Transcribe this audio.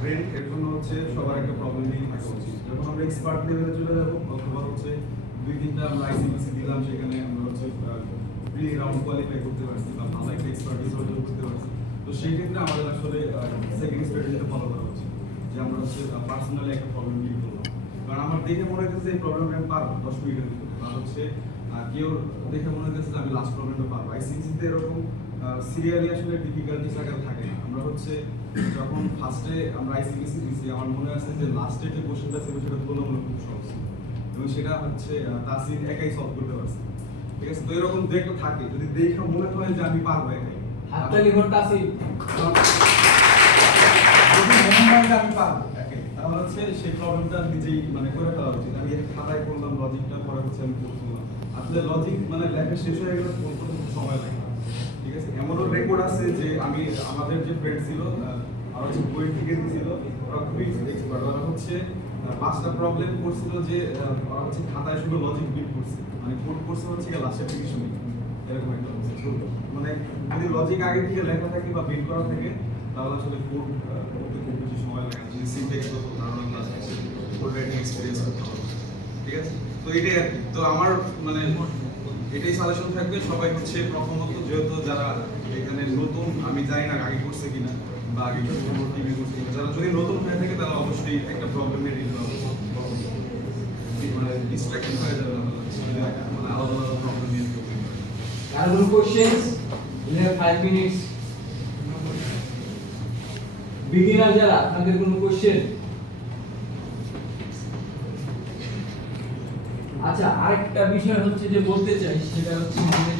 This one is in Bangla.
ব্রেন এর জন্য হচ্ছে সবার একটা প্রবলেম নিয়ে থাকা উচিত। যখন আমরা এক্সপার্ট লেভেলে চলে যাবো অথবা হচ্ছে 2-3টা আমরা আইসিপিসি দিলাম, সেখানে আমরা হচ্ছে প্রি রাউন্ড কোয়ালিফাই করতে পারছি বা ভালো একটা এক্সপার্টিস অর্জন করতে পারছি, তো সেই ক্ষেত্রে আমাদের আসলে সেকেন্ড স্ট্র্যাটেজিটা ফলো করা উচিত যে আমরা হচ্ছে পার্সোনালি একটা প্রবলেম ডিল করলাম। কারণ আমার দেখে মনে হচ্ছে এই প্রবলেমটা আমি পারবো 10 মিনিটের ভিতরে, আর হচ্ছে কেউ দেখে মনে হচ্ছে যে আমি লাস্ট প্রবলেমটা পারবো। আইসিপিসিতে এরকম সিরিয়ালি আসলে ডিফিকাল্টিস আকারে থাকে না। আমরা হচ্ছে যখন ফার্স্টে আমরা আইসিপিসি দিয়েছি, আমার মনে আছে যে লাস্টে যে কোশ্চেনটা ছিল সেটা তুলনামূলক খুব সহজ ছিল এবং সেটা হচ্ছে তাসির একাই সলভ করতে পারছে। ঠিক আছে, তো এরকম দেখতে থাকে, যদি দেখে মনে হয় যে আমি পারবো একাই, হাততালি ঘন্টা আছে যদি মনে হয় যে আমি পারবো একাই, তাহলে হচ্ছে সেই প্রবলেমটা নিজেই মানে করে ফেলা উচিত। আমি এটা খাতায় করলাম লজিকটা, পরে হচ্ছে আমি করলাম, আসলে লজিক মানে লেখা শেষ হয়ে গেলে বলতে সময় লাগে। ঠিক আছে, এমনও রেকর্ড আছে যে আমি আমাদের যে ফ্রেন্ড ছিল আর হচ্ছে বই থেকে দিয়েছিল, ওরা খুবই এক্সপার্ট। ওরা হচ্ছে 5টা প্রবলেম করছিল যে ওরা হচ্ছে খাতায় শুধু লজিক বিট করছে, মানে কোড করছে হচ্ছে লাস্টের দিকে শুনি এরকম একটা অবস্থা। মানে যদি লজিক আগে থেকে লেখা থাকে বা বিট করা থাকে তাহলে আসলে কোড করতে খুব বেশি সময় লাগে না। যদি সিনট্যাক্স বা ধারণা ক্লাস আছে, কোড রাইটিং এক্সপেরিয়েন্স করতে হবে। ঠিক আছে, তো এটাই আর কি। তো আমার মানে এটাই সাজেশন থাকবে সবাই হচ্ছে প্রথমত, যেহেতু যারা এখানে নতুন, আমি জানি না আগে করছে কিনা বা আগে টিভি করছে কিনা, যারা যদি নতুন হয়ে থাকে তারা অবশ্যই একটা প্রবলেমের মানে ডিস্ট্রাক্টেড হয়ে যাবে, মানে আলাদা আলাদা প্রবলেম নিয়ে থাকবে। আর কোনো questions? We have 5 minutes. Beginner যারা, আপনাদের কোনো কোশ্চেন? আচ্ছা, আরেকটা বিষয় হচ্ছে যে বলতে চাই, সেটা হচ্ছে আমাদের